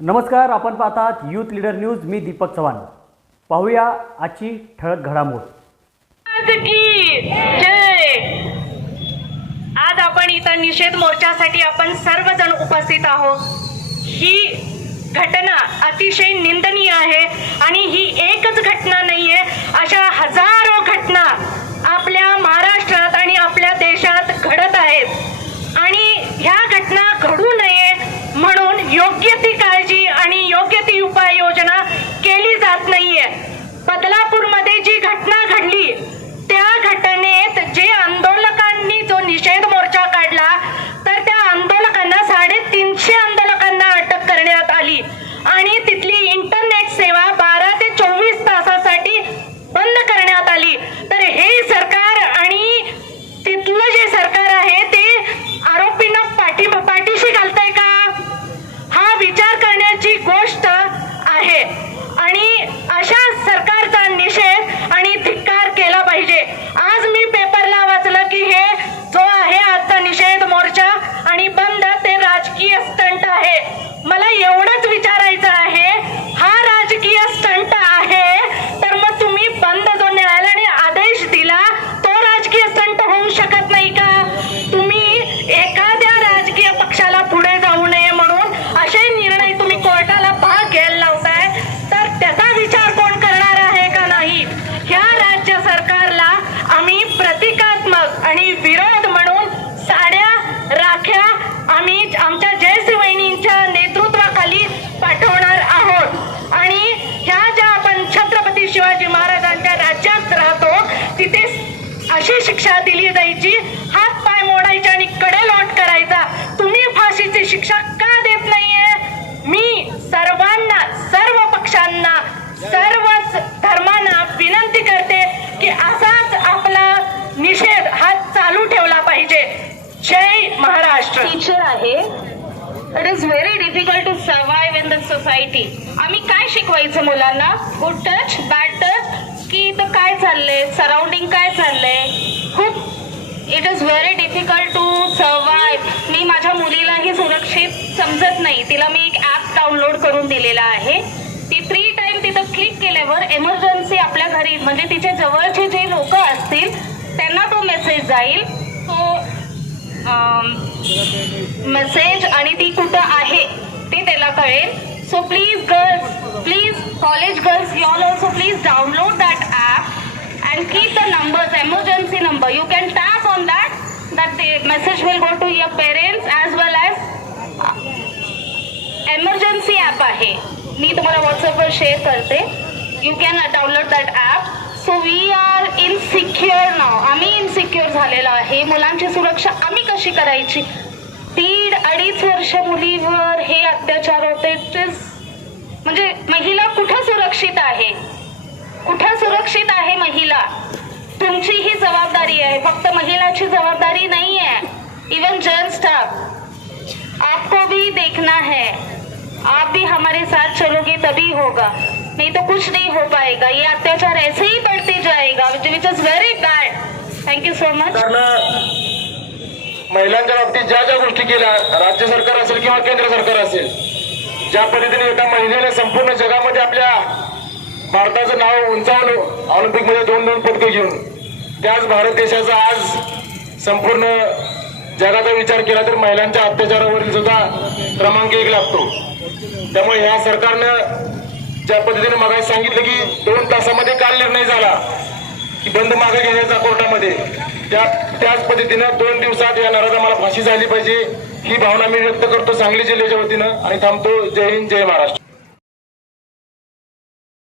नमस्कार आपण पाहतात यूथ लीडर न्यूज मी दीपक चव्हाण. पाहूया आजची ठळक घडामोड. आज आज आपण इथं निषेध मोर्चासाठी आपण सर्वजण उपस्थित आहोत. ही घटना अतिशय निंदनीय आहे आणि ही एकच घटना नाहीये अशा हजारो घटना आपल्या महाराष्ट्रात आणि आपल्या देशात घडत आहेत आणि ह्या घटना घडू नये म्हणून योग्य ती काळजी आणि योग्य ती उपाययोजना केली जात नाहीये बदलापूरमध्ये जी घटना घडली त्या घटनेत जे आंदोलकांनी जो निषेध मोर्चा काढला तर त्या आंदोलकांना साडेतीनशे आंदोलकांना अटक करण्यात आली आणि तिथली इंटरनेट सेवा बारा ते चोवीस तासासाठी बंद करण्यात आली तर हे सरकार आणि तिथलं जे सरकार आहे ते आरोपींना पाठी पाठीशी घालतंय का हा विचार करण्याची गोष्ट आहे आणि अशा सरकारचा निषेध आणि धिक्कार केला पाहिजे आज मी पेपरला वाचलं की हे जो आहे आजचा निषेध मोर्चा आणि बंद ते राजकीय स्टंट आहे मला एवढंच विचारायचं आहे हा राजकीय स्टंट आहे तर मग तुम्ही बंद जो न्यायालयाने आदेश दिला तो राजकीय स्टंट होऊ शकत नाही का तुम्ही एखाद्या राजकीय पक्षाला पुढे जाऊ नये म्हणून असे निर्णय तुम्ही कोर्टाला भाग घ्यायला लावताय तर त्याचा विचार कोण करणार आहे का नाही ह्या राज्य सरकारला आम्ही प्रतिकात्मक आणि विरोध म्हणून साड्या राख्या आम्ही आमच्या जयसिंह नेतृत्वाखाली पाठवणार आहोत आणि ह्या ज्या आपण छत्रपती शिवाजी महाराजांच्या राज्यात राहतो तिथे अशी शिक्षा दिली जायची. हात पाय मोडायचे आणि कडे लोट करायचा. तुम्ही फाशीची शिक्षा का देत नाहीये? मी सर्वांना सर्व पक्षांना सर्वच धर्मांना विनंती करते की असाच आपला निषेध हा चालू ठेवला पाहिजे. जय महाराष्ट्र. टीचर आहे. It is very difficult to survive in the society आम्ही काय शिकवायचं मुलांना? गुड टच बॅड टच की इथं काय चाललंय? सराउंडिंग काय चाललंय? खूप it is very difficult to survive मी माझ्या मुलीलाही सुरक्षित समजत नाही. तिला मी एक ॲप डाउनलोड करून दिलेला आहे. ती थ्री टाईम तिथं क्लिक केल्यावर एमर्जन्सी आपल्या घरी म्हणजे तिच्या जवळचे जे लोक असतील त्यांना तो मेसेज जाईल. तो मेसेज आणि ती कुठं आहे ते त्याला कळेल. So please girls please college girls you all also please download that app and keep the numbers emergency number you can that, on that that the message will go to your parents as well as emergency app आहे. मी तुम्हाला व्हॉट्सअपवर share करते. You can download that app so we are insecure नाव आम्ही insecure झालेलो आहे. मुलांची सुरक्षा आम्ही कशी करायची? दीड अडीच सुरक्षित आहे महिला. तुमची ही जबाबदारी आहे. फक्त महिलाची जबाबदारी नहीं है इवन जेंट्स स्टाफ आपको भी देखना है. आप भी हमारे साथ चलोगे तभी होगा. नहीं तो कुछ नहीं हो पाएगा. ये अत्याचार ऐसे ही बढ़ते जाएगा. Which is very bad thank you so much महिलांच्या बाबतीत ज्या ज्या गोष्टी केल्या, राज्य सरकार असेल किंवा केंद्र सरकार असेल, ज्या पद्धतीने एका महिलेने संपूर्ण जगामध्ये आपल्या भारताचं नाव उंचावलं. ऑलिम्पिकमध्ये दोन दोन पदकं घेऊन त्याच भारत देशाचा आज संपूर्ण जगाचा विचार केला तर महिलांच्या अत्याचारावरील सुद्धा क्रमांक एक लागतो. त्यामुळे ह्या सरकारनं ज्या पद्धतीने मगाशी सांगितलं की दोन तासामध्ये काल निर्णय झाला की बंद मागे घेण्याचा कोर्टामध्ये त्या त्याच पद्धतीनं दोन दिवसात या मला फाशी झाली पाहिजे ही भावना मी व्यक्त करतो सांगली जिल्ह्याच्या वतीनं. आणि थांबतो. जय हिंद जय महाराष्ट्र.